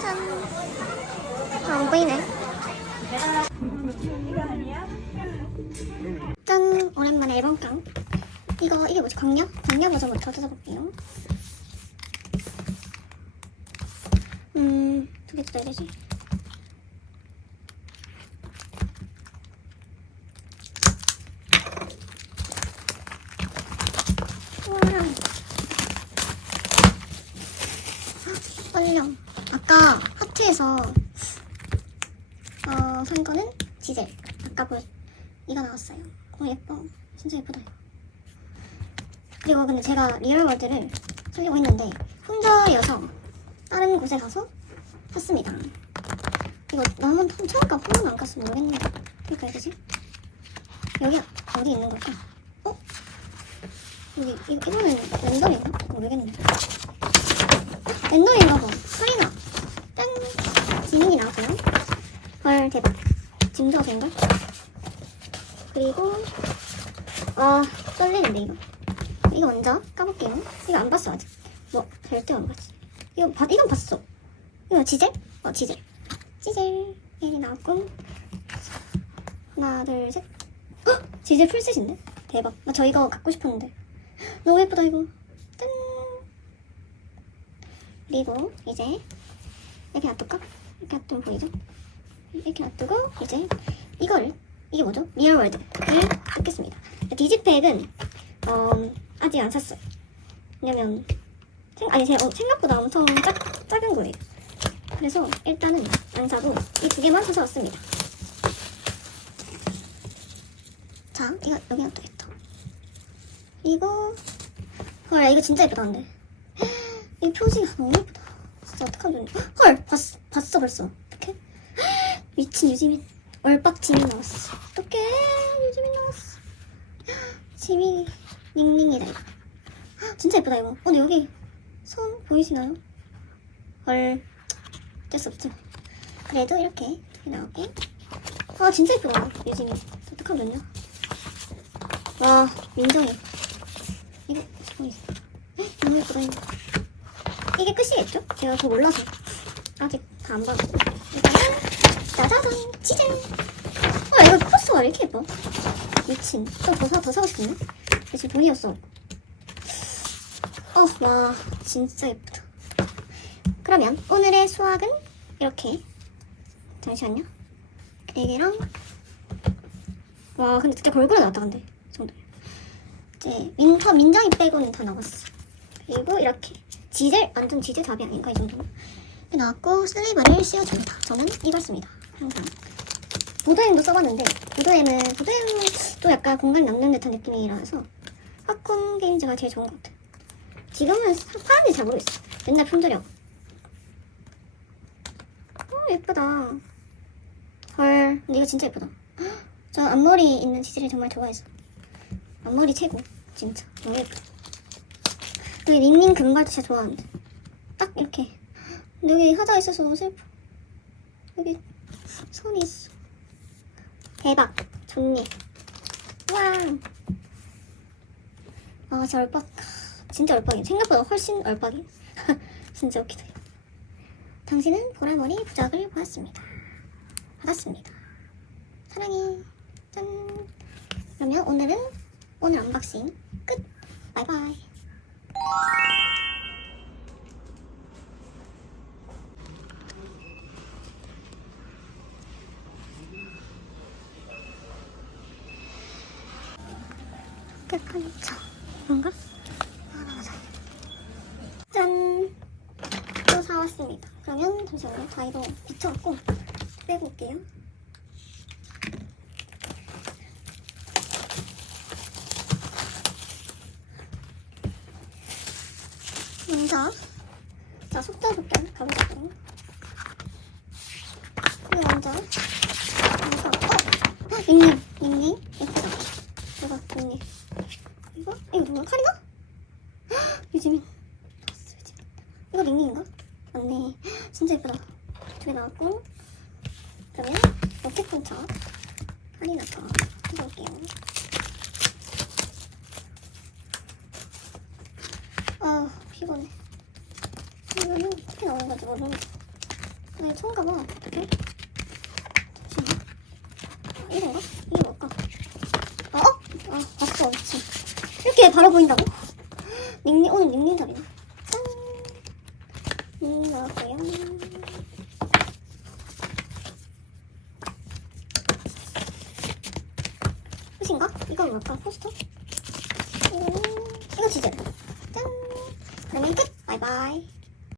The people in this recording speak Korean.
짠. 아, 안 보이네. 짠. 오랜만에 앨범 깡. 이거 이게 뭐지? 광녀? 광녀 버전부터 뜯어볼게요. 뭐, 음, 두개 뜯어야 되지. 떨려. 아까 하트에서 어, 산 거는 지젤. 아까 보 이가 나왔어요. 어 예뻐. 진짜 예쁘다 이거. 그리고 근데 제가 리얼월드를 쓰려고 했는데 혼자여서 다른 곳에 가서 샀습니다. 이거 나만 처음까 한번 안 갔으면 모르겠는데 해야 되지? 여기 어디 있는 걸까? 어? 여기 이, 이거는 랜덤인가? 모르겠네. 랜덤인가 봐. 지민이 나왔고요. 헐 대박. 짐저가 된걸? 그리고 아 떨리는데 이거. 이거 먼저 까볼게요. 이거 안 봤어 아직. 뭐 절대 안 봤지. 이거 봐, 이건 봤어. 이거 지젤? 어 지젤. 지젤 얘이 나왔고 하나 둘 셋. 헉! 지젤 풀셋인데? 대박. 나저 이거 갖고 싶었는데. 너무 예쁘다 이거. 짠. 그리고 이제 이렇게 놔둘까? 이렇게 놔두면 보이죠? 이렇게 놔두고 이제 이거를 이게 뭐죠? 리얼월드를 뜯겠습니다. 디지팩은 어, 아직 안 샀어요. 왜냐면 생, 아니 제, 어, 생각보다 엄청 작, 작은 거예요. 그래서 일단은 안 사고 이 두 개만 사서 왔습니다. 자, 이거 여기 놔두겠다. 이거 헐, 야, 이거 진짜 예쁘다 근데. 이 표지가 너무 예쁘다. 어떡하면? 헐, 봤어, 봤어 벌써. 어떡해? 미친 유지민. 얼빡 지민 나왔어. 어떡해, 유지민 나왔어. 지민이 닝닝이다 이거. 헉, 진짜 예쁘다 이거. 어, 근데 여기 손 보이시나요? 헐, 어쩔 수 없죠. 그래도 이렇게 나오고. 아, 진짜 예쁘다 유지민. 어떡하면 좋냐? 와, 민정이. 이거 너무 예쁘다 이거. 이게 끝이겠죠? 제가 그거 몰라서 아직 다안 봐서 일단은 짜자잔 치즈. 아 이거 포스가 왜 이렇게 예뻐. 미친. 또 더 사, 더 사고 싶네. 근데 지금 돈이 없어. 어와 진짜 예쁘다. 그러면 오늘의 수학은 이렇게. 잠시만요. 4개랑. 와 근데 진짜 골고루 나왔다 근데. 이 정도 이제 민터 민정이 빼고는 다 나왔어. 그리고 이렇게 지젤? 완전 지젤 답이 아닌가 이 이렇게 나왔고 슬리브를 씌워줍니다. 저는 이걸 씁니다. 항상. 보도엠도 써봤는데 보도엠은 보도엠도 약간 공간 남는 듯한 느낌이라서 팝콘 게임즈가 제일 좋은 것 같아 지금은 사- 사람들이 잘 모르겠어 맨날 품절이야 어 예쁘다. 헐 근데 이거 진짜 예쁘다. 헉, 저 앞머리 있는 지젤을 정말 좋아해서. 앞머리 최고 진짜. 너무 예쁘다 여기 닝닝 금발도 진짜 좋아하는데. 딱 이렇게. 근데 여기 하자 있어서 슬퍼. 여기 선이 있어. 대박. 좋네 와아 진짜 얼빡. 진짜 얼빡이 생각보다 훨씬 얼빡이 진짜 웃기다. 당신은 보라머리 부적을 받았습니다. 받았습니다. 사랑해. 짠. 그러면 오늘은 오늘 언박싱 끝. 바이바이 깨끗한 차 이건가? 하나 사. 짠! 또 사왔습니다. 그러면 잠시만요. 다 이거 비춰갖고 빼고 올게요. 먼저 자 볼게요. 가보실게요. 이거 먼저 이거 어! 닉닝 닉닝 예쁘다. 이거 닉닝 이거? 이거 누구야? 카리나? 헉, 유지민 이거 닉닝인가? 맞네 진짜 예쁘다 두 개 나왔고 그러면 로켓 콘차 카리나 거 해볼게요 아 피곤해 이거는 어떻게 나오는 모르겠어 나 이거 처음 가봐 어떡해? 잠시만 아, 이건가? 이게 뭘까? 아, 어? 아, 봤어, 그치. 이렇게 바로 보인다고? 닉님 오늘 닉님 답이네. 짠. 음 나왔고요. 끝인가? 이건 뭘까? 포스터? 음, 이거. 짠. 그러면 끝. 바이바이.